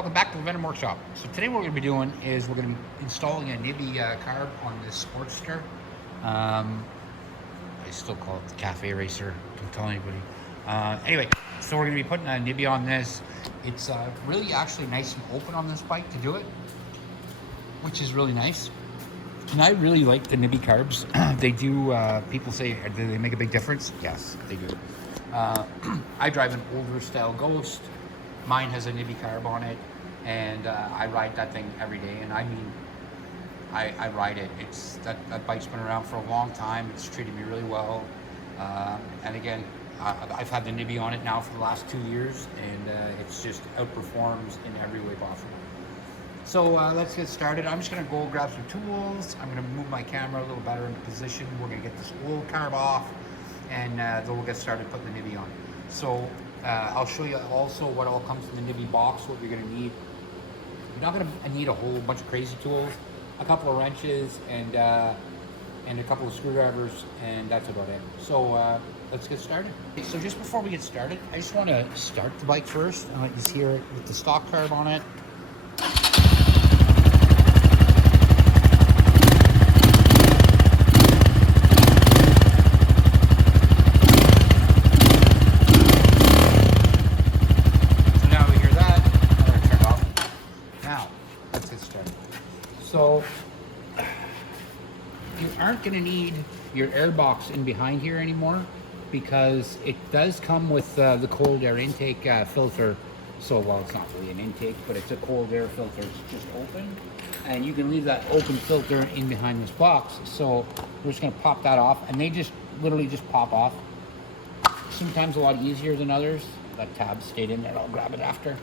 Welcome back to the Venom Workshop. So today what we're going to be doing is we're going to be installing a NIBBI carb on this Sportster. I still call it the Cafe Racer. Don't tell anybody. Anyway, so we're going to be putting a NIBBI on this. It's really actually nice and open on this bike to do it, which is really nice. And I really like the NIBBI carbs. They do, people say, do they make a big difference? Yes, they do. I drive an older style Ghost. Mine has a NIBBI carb on it, and I ride that thing every day. And I mean, I ride it. It's that bike's been around for a long time. It's treated me really well. And again, I've had the NIBBI on it now for the last 2 years, and it's just outperforms in every way possible. So let's get started. I'm just gonna go grab some tools. I'm gonna move my camera a little better into position. We're gonna get this old carb off, and then we'll get started putting the NIBBI on. So I'll show you also what all comes in the NIBBI box, what you're gonna need. You're not gonna need a whole bunch of crazy tools, a couple of wrenches and a couple of screwdrivers, and that's about it. So let's get started. Okay, so just before we get started, I just wanna start the bike first. I like this here with the stock carb on it. So you aren't going to need your Airbox in behind here anymore, because it does come with the cold air intake filter. So, well, it's not really an intake, but it's a cold air filter. It's just open, and you can leave that open filter in behind this box. So we're just going to pop that off, and they just literally just pop off. Sometimes a lot easier than others. That tab stayed in there. I'll grab it after.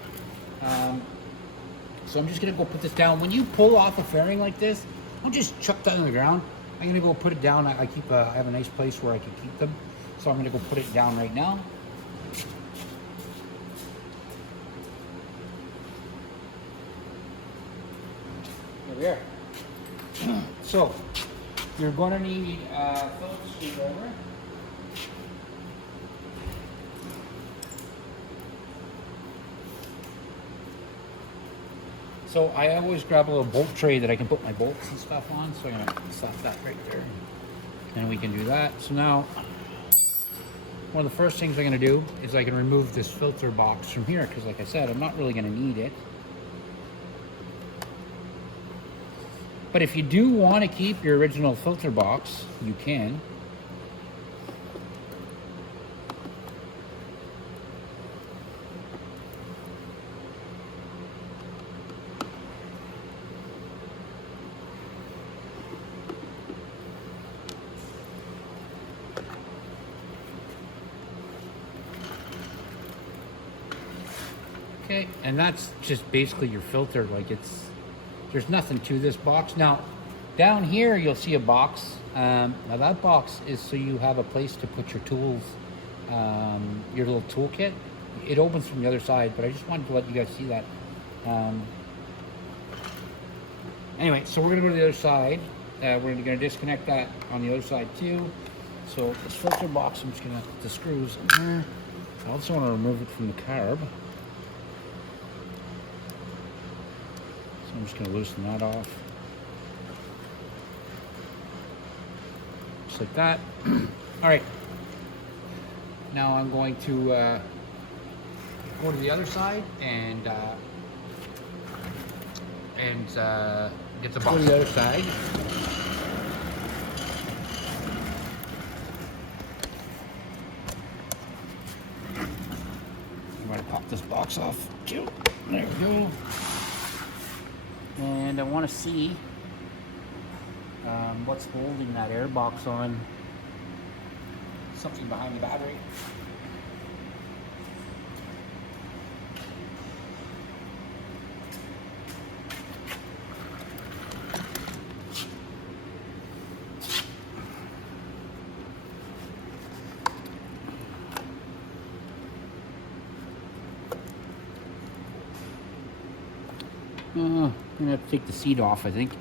So I'm just gonna go put this down. When you pull off a fairing like this, don't just chuck that on the ground. I'm gonna go put it down. I have a nice place where I can keep them. So I'm gonna go put it down right now. There we are. So you're gonna need a Phillips screwdriver. So I always grab a little bolt tray that I can put my bolts and stuff on. So I'm gonna slap that right there, and we can do that. So now, one of the first things I'm gonna do is I can remove this filter box from here, because like I said, I'm not really gonna need it. But if you do want to keep your original filter box, you can. Okay, and that's just basically your filter. Like, there's nothing to this box. Now, down here you'll see a box. Now that box is so you have a place to put your tools, your little toolkit. It opens from the other side, but I just wanted to let you guys see that. Anyway, so we're gonna go to the other side. We're gonna disconnect that on the other side too. So this filter box, I'm just gonna put the screws in there. I also want to remove it from the carb. I'm just going to loosen that off. Just like that. All right. Now I'm going to go to the other side and get the box. Go to the other side. I'm going to pop this box off too. There we go. And I want to see what's holding that Airbox on. Something behind the battery. I'm gonna have to take the seat off, I think.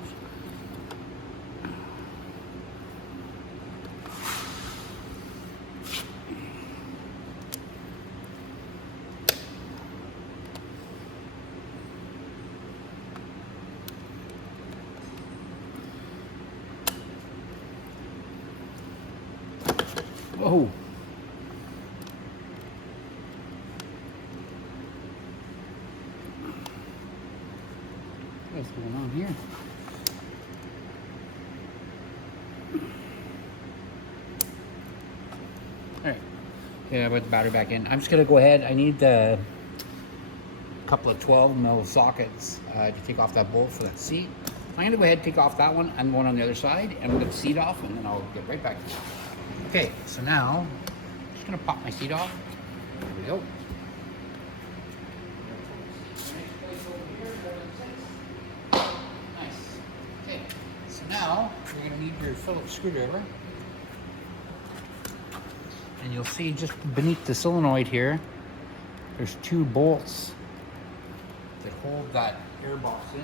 Whoa. What's going on here? All right. Yeah, put the battery back in. I'm just gonna go ahead. I need a couple of 12mm sockets to take off that bolt for that seat. I'm gonna go ahead and take off that one and one on the other side, and we'll get the seat off, and then I'll get right back to you. Okay, so now I'm just gonna pop my seat off. There we go. Nice. Okay, so now you're gonna need your Phillips screwdriver. And you'll see just beneath the solenoid here, there's two bolts that hold that airbox in.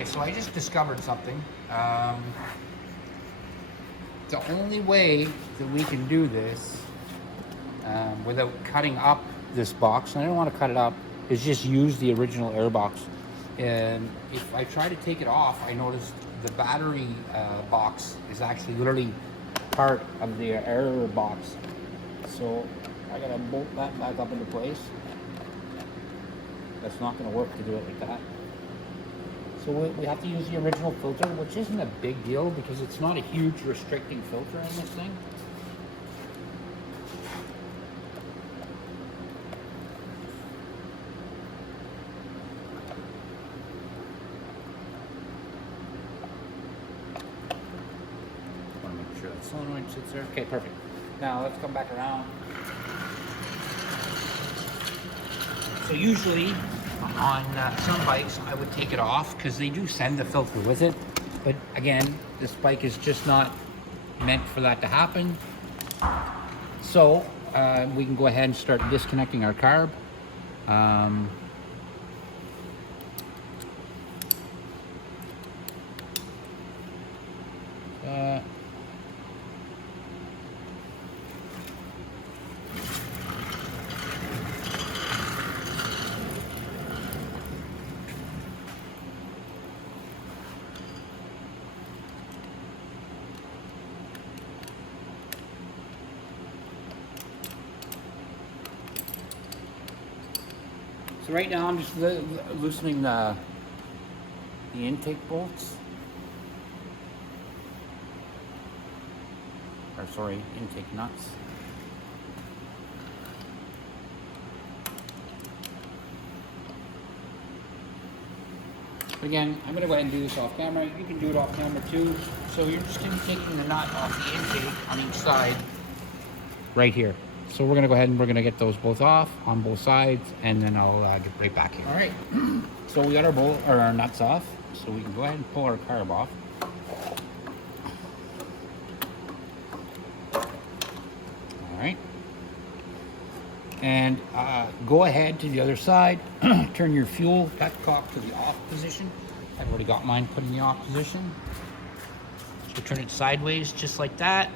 Okay, so I just discovered something. The only way that we can do this without cutting up this box, and I don't want to cut it up, is just use the original airbox. And if I try to take it off, I noticed the battery box is actually literally part of the air box. So I gotta bolt that back up into place. That's not gonna work to do it like that. So we have to use the original filter, which isn't a big deal because it's not a huge restricting filter in this thing. I want to make sure that solenoid sits there. Okay, perfect. Now let's come back around. So usually on some bikes I would take it off because they do send the filter with it, but again, this bike is just not meant for that to happen. So we can go ahead and start disconnecting our carb. So right now I'm just loosening the intake bolts. Or sorry, intake nuts. Again, I'm going to go ahead and do this off camera. You can do it off camera too. So you're just going to be taking the nut off the intake on each side right here. So we're going to go ahead and we're going to get those both off on both sides, and then I'll get right back here. All right. So we got our nuts off, so we can go ahead and pull our carb off. All right. And go ahead to the other side. Turn your fuel petcock to the off position. I've already got mine put in the off position. So turn it sideways just like that.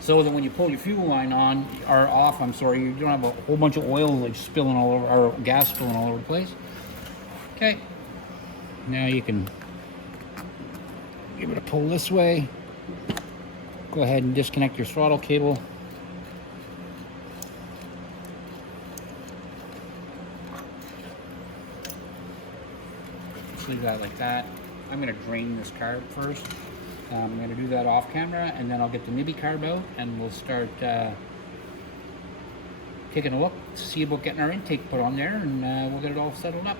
So that when you pull your fuel line on, or off, I'm sorry, you don't have a whole bunch of oil like spilling all over, or gas spilling all over the place. Okay. Now you can give it a pull this way. Go ahead and disconnect your throttle cable. Just leave that like that. I'm going to drain this carb first. I'm going to do that off camera, and then I'll get the NIBBI carb out, and we'll start taking a look to see about getting our intake put on there, and we'll get it all settled up.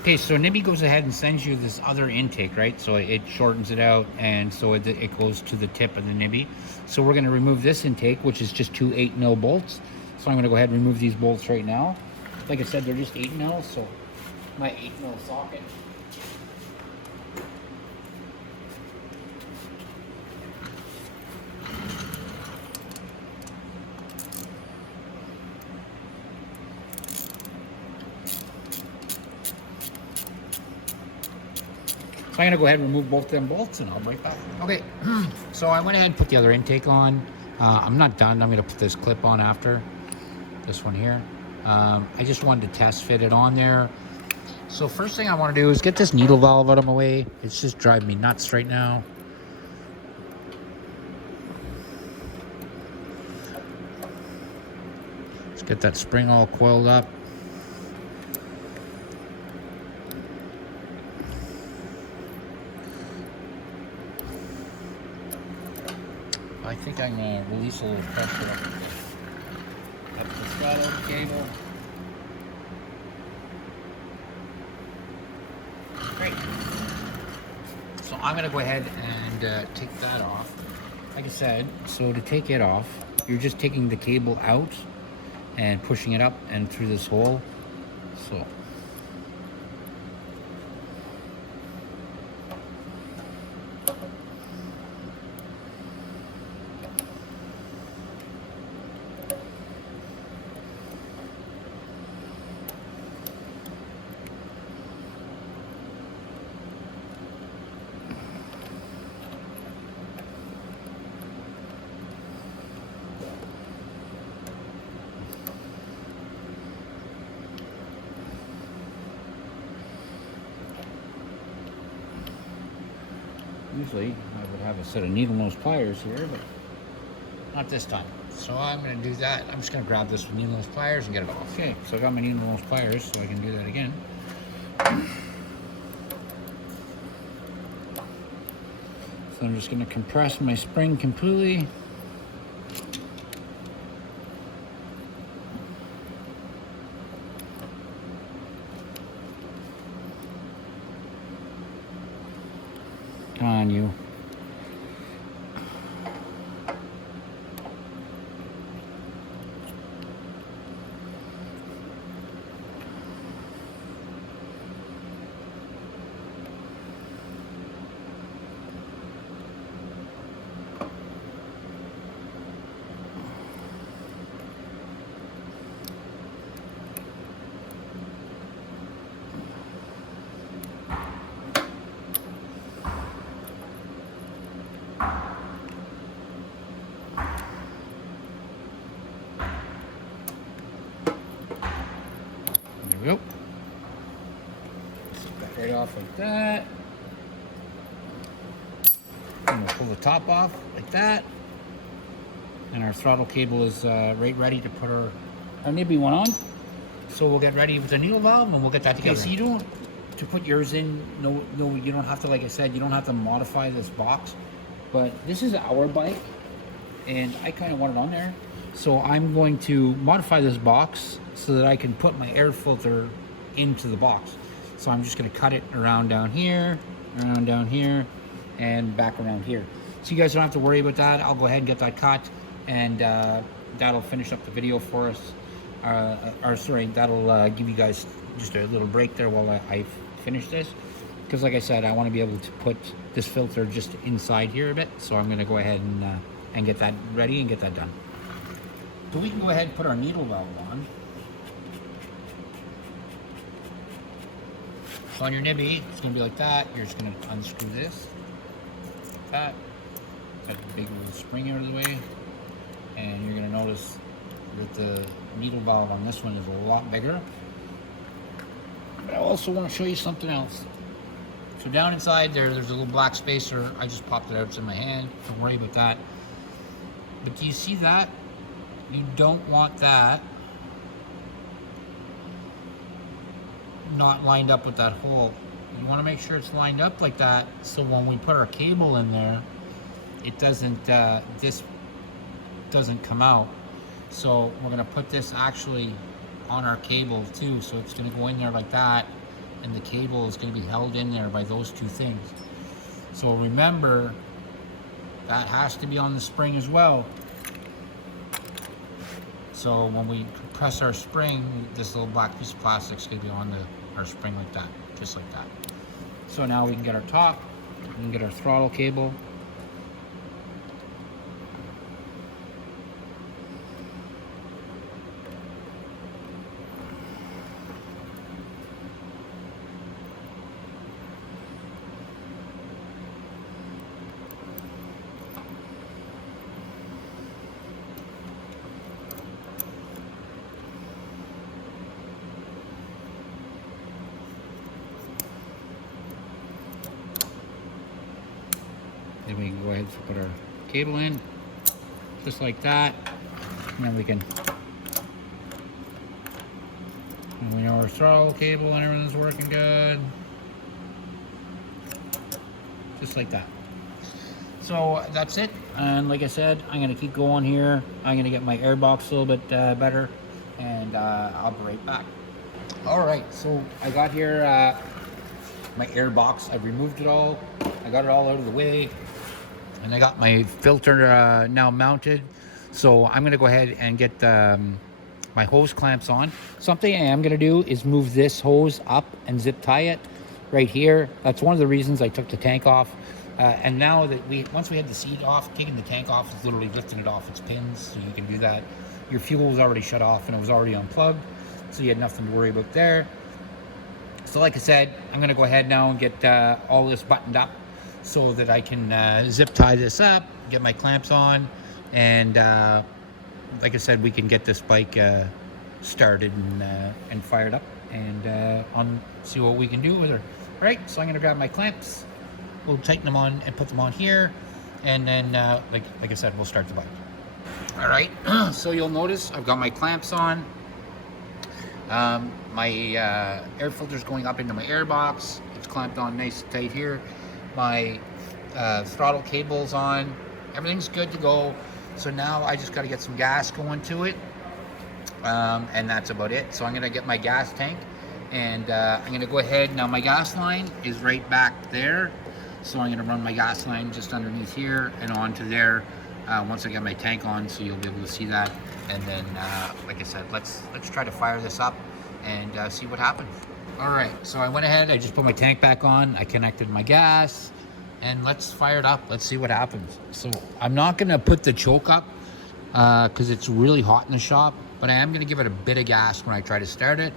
Okay, so NIBBI goes ahead and sends you this other intake, right? So it shortens it out, and so it goes to the tip of the NIBBI. So we're gonna remove this intake, which is just two 8mm bolts. So I'm gonna go ahead and remove these bolts right now. Like I said, they're just 8mm, so my 8mm socket. So I'm gonna go ahead and remove both them bolts and I'll be right back. Okay, so I went ahead and put the other intake on. I'm not done. I'm gonna put this clip on after. This one here. I just wanted to test fit it on there. So first thing I want to do is get this needle valve out of my way. It's just driving me nuts right now. Let's get that spring all coiled up. I think I'm going to release a little pressure up the throttle cable. Great. So I'm going to go ahead and take that off. Like I said, so to take it off, you're just taking the cable out and pushing it up and through this hole. So usually I would have a set of needle nose pliers here, but not this time. So I'm going to do that. I'm just going to grab this with needle nose pliers and get it off. Okay, so I got my needle nose pliers, so I can do that again. So I'm just going to compress my spring completely. Come on, you. There we go. Set that right off like that. And we'll pull the top off like that. And our throttle cable is right ready to put our NIBBI one on. So we'll get ready with the needle valve and we'll get that together. Okay, so you don't, to put yours in, no, you don't have to, like I said, you don't have to modify this box. But this is our bike and I kind of want it on there. So I'm going to modify this box so that I can put my air filter into the box. So I'm just going to cut it around down here, and back around here. So you guys don't have to worry about that. I'll go ahead and get that cut, and that'll finish up the video for us. That'll give you guys just a little break there while I finish this. Because like I said, I want to be able to put this filter just inside here a bit. So I'm going to go ahead and get that ready and get that done. So we can go ahead and put our needle valve on. So on your NIBBI, it's going to be like that. You're just going to unscrew this, like that. Got the big little spring out of the way. And you're going to notice that the needle valve on this one is a lot bigger. But I also want to show you something else. So down inside there's a little black spacer. I just popped it out, it's in my hand. Don't worry about that. But do you see that? You don't want that not lined up with that hole. You want to make sure it's lined up like that, so when we put our cable in there, it doesn't, this doesn't come out. So we're going to put this actually on our cable too, so it's going to go in there like that, and the cable is going to be held in there by those two things. So remember, that has to be on the spring as well. So when we press our spring, this little black piece of plastic is going to be on our spring like that, just like that. So now we can get our top, we can get our throttle cable. Then we can go ahead and put our cable in, just like that. And then we can, and we know our throttle cable and everything's working good. Just like that. So that's it. And like I said, I'm gonna keep going here. I'm gonna get my airbox a little bit better, and I'll be right back. All right, so I got here my airbox. I've removed it all. I got it all out of the way. And I got my filter now mounted. So I'm gonna go ahead and get my hose clamps on. Something I am gonna do is move this hose up and zip tie it right here. That's one of the reasons I took the tank off. And now that once we had the seat off, taking the tank off is literally lifting it off its pins, so you can do that. Your fuel was already shut off and it was already unplugged, so you had nothing to worry about there. So like I said, I'm gonna go ahead now and get all this buttoned up so that I can zip tie this up, get my clamps on, and like I said, we can get this bike started and fired up, and see what we can do with her. All right, so I'm gonna grab my clamps, we'll tighten them on and put them on here, and then like I said, we'll start the bike. All right, so you'll notice I've got my clamps on. My air filter is going up into my airbox. It's clamped on nice and tight here. My throttle cable's on. Everything's good to go. So now I just got to get some gas going to it, and that's about it. So I'm gonna get my gas tank, and I'm gonna go ahead. Now my gas line is right back there, so I'm gonna run my gas line just underneath here and onto there. Once I get my tank on, so you'll be able to see that. And then, like I said, let's try to fire this up and see what happens. All right, so I went ahead, I just put my tank back on, I connected my gas, and let's fire it up. Let's see what happens. So I'm not gonna put the choke up because it's really hot in the shop, but I am gonna give it a bit of gas when I try to start it.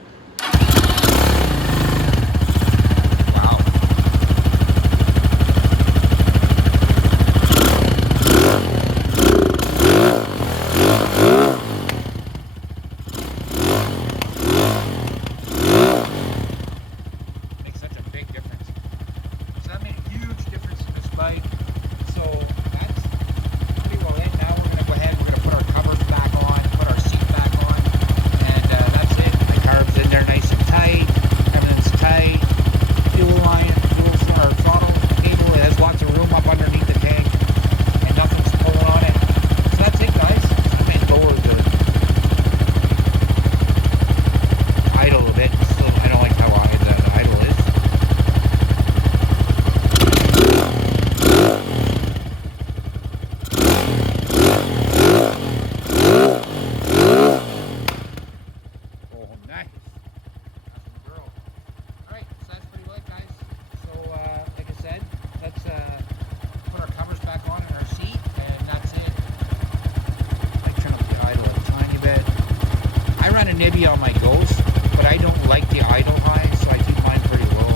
NIBBI on my Ghost, but I don't like the idle high, so I keep mine pretty low.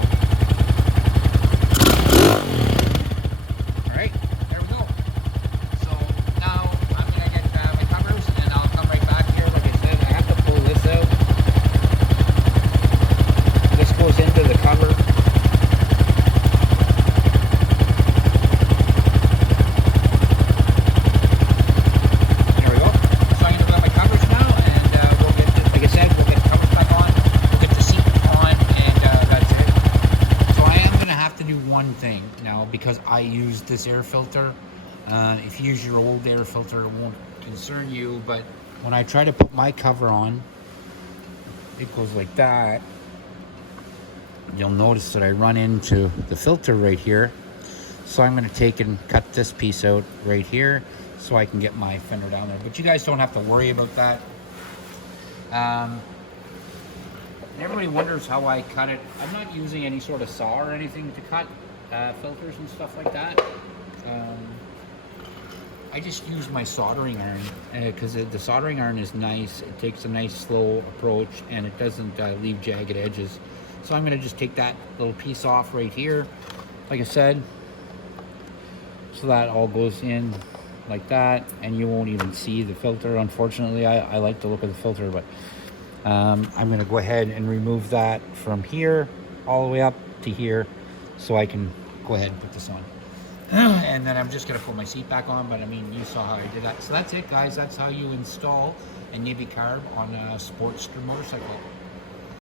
Alright, there we go. So now I'm going to get my covers and I'll come right back here. Like I said, I have to pull this out. This goes into the cover. Thing now, because I use this air filter. If you use your old air filter, it won't concern you, but when I try to put my cover on, it goes like that, you'll notice that I run into the filter right here. So I'm going to take and cut this piece out right here so I can get my fender down there. But you guys don't have to worry about that. And everybody wonders how I cut it. I'm not using any sort of saw or anything to cut filters and stuff like that. I just use my soldering iron because the soldering iron is nice. It takes a nice slow approach and it doesn't leave jagged edges. So I'm going to just take that little piece off right here, like I said. So that all goes in like that, and you won't even see the filter. Unfortunately, I like the look of the filter, but I'm going to go ahead and remove that from here all the way up to here so I can go ahead and put this on. And then I'm just going to put my seat back on, but I mean, you saw how I did that. So that's it, guys. That's how you install a NIBBI carb on a Sportster motorcycle.